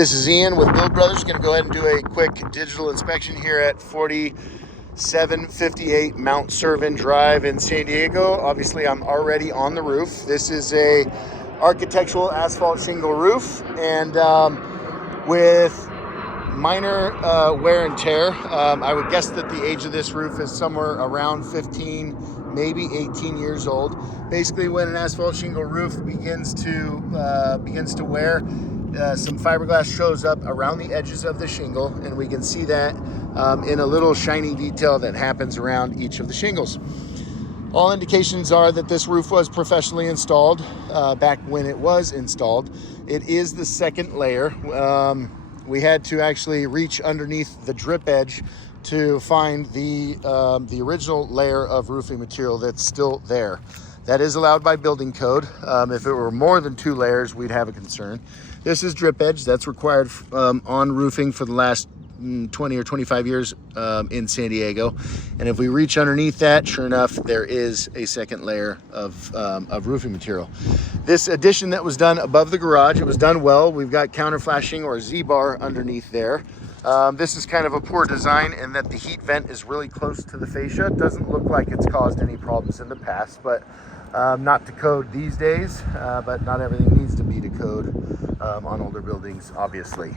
This is Ian with Build Brothers. Going to go ahead and do a quick digital inspection here at 4758 Mt Cervin Drive in San Diego. Obviously, I'm already on the roof. This is a architectural asphalt shingle roof, and with minor wear and tear. I would guess that the age of this roof is somewhere around 15, maybe 18 years old. Basically, when an asphalt shingle roof begins to wear, some fiberglass shows up around the edges of the shingle, and we can see that in a little shiny detail that happens around each of the shingles. All indications are that this roof was professionally installed back when it was installed. It is the second layer. We had to actually reach underneath the drip edge to find the original layer of roofing material that's still there. That is allowed by building code. If it were more than 2 layers, we'd have a concern. This is drip edge. That's required on roofing for the last 20 or 25 years in San Diego. And if we reach underneath that, sure enough, there is a second layer of roofing material. This addition that was done above the garage, it was done well. We've got counter flashing or Z-bar underneath there. This is kind of a poor design in that the heat vent is really close to the fascia. It doesn't look like it's caused any problems in the past, but not to code these days, but not everything needs to be to code on older buildings, obviously.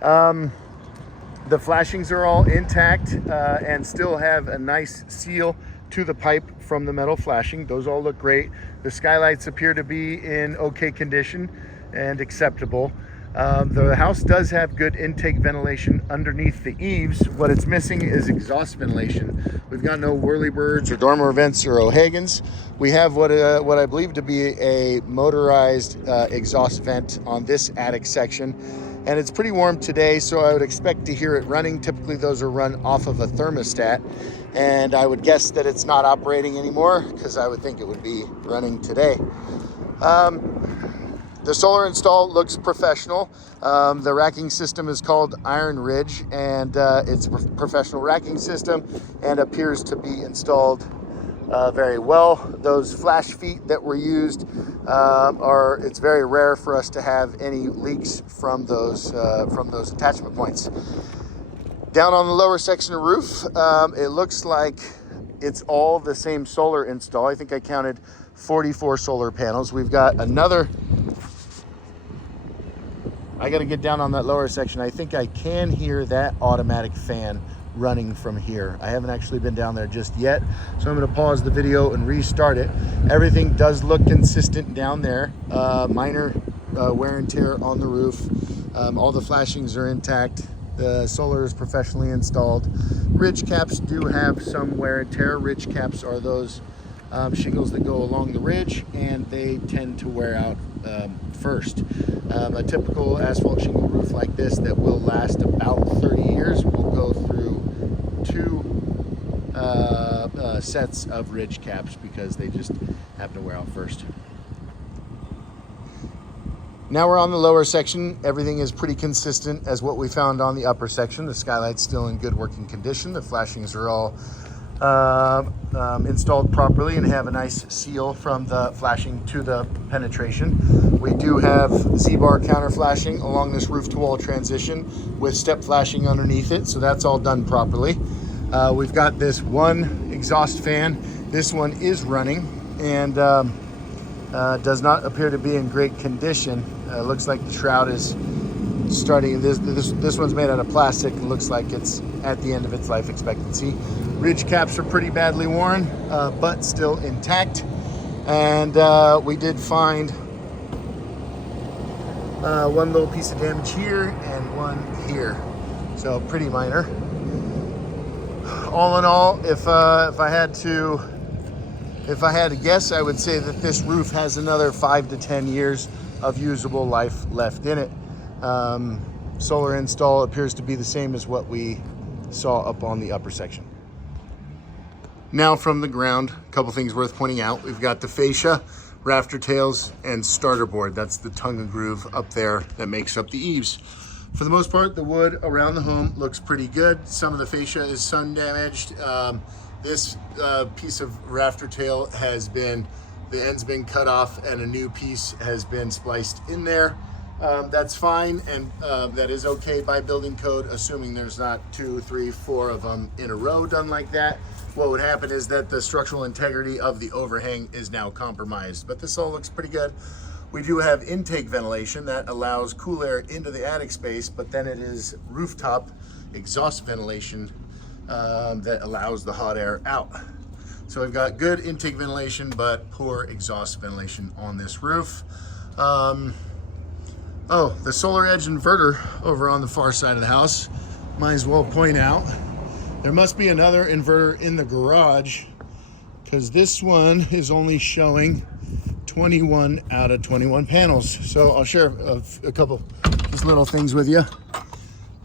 The flashings are all intact and still have a nice seal to the pipe from the metal flashing. Those all look great. The skylights appear to be in okay condition and acceptable. The house does have good intake ventilation underneath the eaves. What it's missing is exhaust ventilation. We've got no whirlybirds or dormer vents or O'Hagans. We have what I believe to be a motorized exhaust vent on this attic section. And it's pretty warm today, so I would expect to hear it running. Typically, those are run off of a thermostat. And I would guess that it's not operating anymore because I would think it would be running today. The solar install looks professional. The racking system is called Iron Ridge, and it's a professional racking system and appears to be installed very well. Those flash feet that were used it's very rare for us to have any leaks from those attachment points. Down on the lower section of roof, it looks like it's all the same solar install. I think I counted 44 solar panels. We've got another. I got to get down on that lower section. I think I can hear that automatic fan running from here. I haven't actually been down there just yet, so I'm going to pause the video and restart it. Everything does look consistent down there. Minor wear and tear on the roof. All the flashings are intact. The solar is professionally installed. Ridge caps do have some wear and tear. Ridge caps are those shingles that go along the ridge, and they tend to wear out first. A typical asphalt shingle roof like this that will last about 30 years will go through 2 sets of ridge caps because they just happen to wear out first. Now we're on the lower section. Everything is pretty consistent as what we found on the upper section. The skylight's still in good working condition. The flashings are all installed properly and have a nice seal from the flashing to the penetration. We do have Z-bar counter flashing along this roof to wall transition with step flashing underneath it, so that's all done properly. We've got this one exhaust fan. This one is running and does not appear to be in great condition. Looks like the shroud is starting. This one's made out of plastic. It looks like it's at the end of its life expectancy. Ridge caps are pretty badly worn, but still intact. And we did find one little piece of damage here and one here, so pretty minor. All in all, if I had to guess, I would say that this roof has another 5 to 10 years of usable life left in it. Solar install appears to be the same as what we saw up on the upper section. Now from the ground, a couple things worth pointing out. We've got the fascia, rafter tails, and starter board. That's the tongue and groove up there that makes up the eaves. For the most part, the wood around the home looks pretty good. Some of the fascia is sun damaged. This piece of rafter tail has been, the end's been cut off and a new piece has been spliced in there. That's fine, and that is okay by building code, assuming there's not 2, 3, 4 of them in a row done like that. What would happen is that the structural integrity of the overhang is now compromised, but this all looks pretty good. We do have intake ventilation that allows cool air into the attic space, but then it is rooftop exhaust ventilation that allows the hot air out. So we've got good intake ventilation, but poor exhaust ventilation on this roof. Oh, the solar edge inverter over on the far side of the house. Might as well point out, there must be another inverter in the garage, because this one is only showing 21 out of 21 panels. So I'll share a couple just little things with you.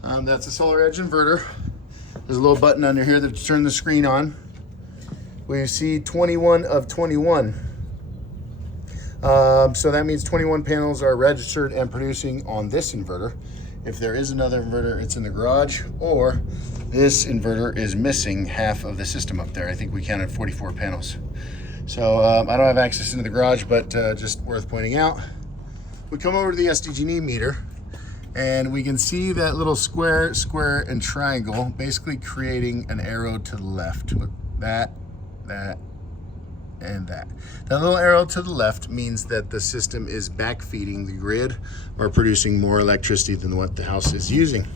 That's a solar edge inverter. There's a little button under here that turns the screen on. We see 21 of 21. So that means 21 panels are registered and producing on this inverter. If there is another inverter, it's in the garage, or this inverter is missing half of the system up there. I think we counted 44 panels. So I don't have access into the garage, but just worth pointing out. We come over to the SDG&E meter, and we can see that little square, square, and triangle basically creating an arrow to the left. With that, and that. That little arrow to the left means that the system is backfeeding the grid or producing more electricity than what the house is using.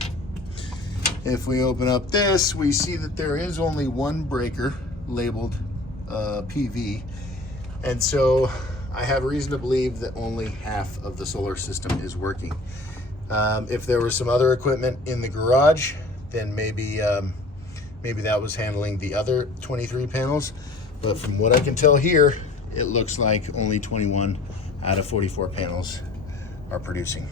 If we open up this, we see that there is only one breaker labeled PV, and so I have reason to believe that only half of the solar system is working. If there was some other equipment in the garage, then maybe that was handling the other 23 panels. But from what I can tell here, it looks like only 21 out of 44 panels are producing.